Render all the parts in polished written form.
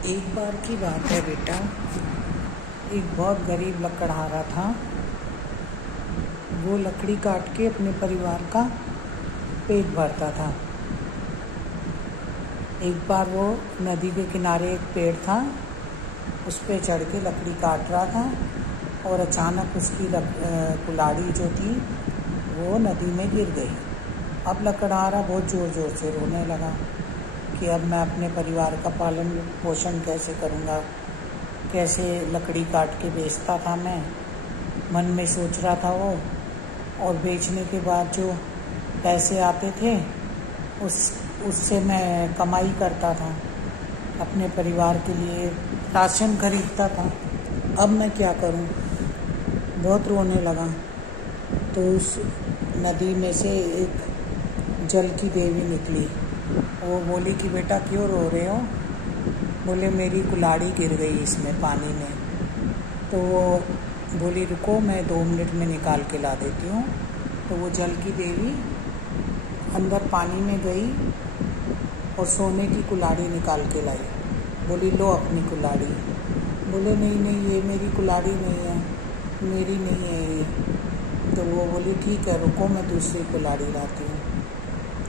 एक बार की बात है बेटा, एक बहुत गरीब लकड़हारा था। वो लकड़ी काट के अपने परिवार का पेट भरता था। एक बार वो नदी के किनारे एक पेड़ था, उस पे चढ़ के लकड़ी काट रहा था और अचानक उसकी कुल्हाड़ी जो थी वो नदी में गिर गई। अब लकड़हारा बहुत ज़ोर ज़ोर से रोने लगा कि अब मैं अपने परिवार का पालन पोषण कैसे करूँगा, कैसे लकड़ी काट के बेचता था मैं, मन में सोच रहा था वो। और बेचने के बाद जो पैसे आते थे उससे मैं कमाई करता था, अपने परिवार के लिए राशन खरीदता था। अब मैं क्या करूं? बहुत रोने लगा। तो उस नदी में से एक जल की देवी निकली। वो बोली कि बेटा क्यों रो रहे हो? बोले मेरी कुल्हाड़ी गिर गई इसमें पानी में। तो वो बोली रुको, मैं 2 मिनट में निकाल के ला देती हूँ। तो वो जल की देवी अंदर पानी में गई और सोने की कुल्हाड़ी निकाल के लाई। बोली लो अपनी कुल्हाड़ी। बोले नहीं नहीं, ये मेरी कुल्हाड़ी नहीं है, मेरी नहीं है ये। तो वो बोली ठीक है रुको, मैं दूसरी कुल्हाड़ी लाती हूँ।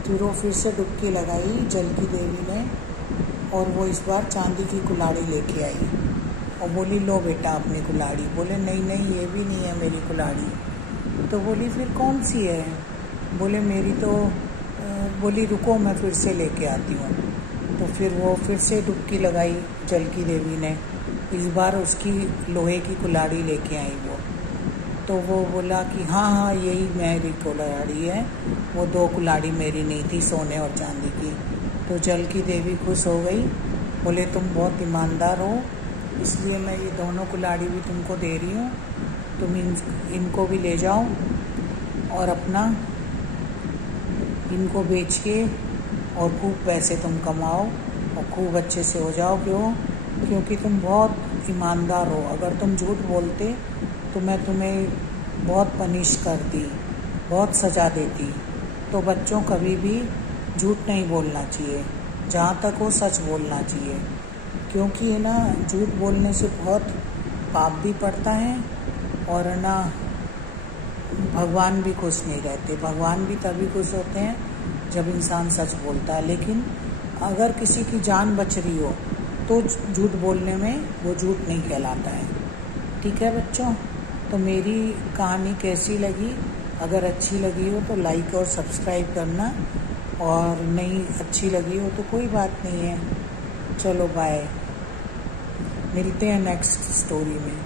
फिर वो फिर से डुबकी लगाई जल की देवी ने और वो इस बार चांदी की कुल्हाड़ी लेके आई और बोली लो बेटा अपनी कुल्हाड़ी। बोले नहीं नहीं, ये भी नहीं है मेरी कुल्हाड़ी। तो बोली फिर कौन सी है? बोले मेरी तो बोली रुको मैं फिर से लेके आती हूँ। तो फिर वो फिर से डुबकी लगाई जल की देवी ने, इस बार उसकी लोहे की कुल्हाड़ी लेके आई वो। तो वो बोला कि हाँ हाँ यही मेरी कुल्हाड़ी है, वो 2 कुल्हाड़ी मेरी नहीं थी, सोने और चांदी की। तो जल की देवी खुश हो गई, बोले तुम बहुत ईमानदार हो, इसलिए मैं ये दोनों कुल्हाड़ी भी तुमको दे रही हूँ। तुम इनको भी ले जाओ और अपना इनको बेच के और खूब पैसे तुम कमाओ और खूब अच्छे से हो जाओ। क्योंकि तुम बहुत ईमानदार हो। अगर तुम झूठ बोलते तो मैं तुम्हें बहुत पनिश करती, बहुत सज़ा देती। तो बच्चों कभी भी झूठ नहीं बोलना चाहिए, जहाँ तक हो सच बोलना चाहिए। क्योंकि है ना, झूठ बोलने से बहुत पाप भी पड़ता है और है ना भगवान भी खुश नहीं रहते। भगवान भी तभी खुश होते हैं जब इंसान सच बोलता है। लेकिन अगर किसी की जान बच रही हो तो झूठ बोलने में वो झूठ नहीं कहलाता है। ठीक है बच्चों, तो मेरी कहानी कैसी लगी? अगर अच्छी लगी हो तो लाइक और सब्सक्राइब करना, और नहीं अच्छी लगी हो तो कोई बात नहीं है। चलो बाय, मिलते हैं नेक्स्ट स्टोरी में।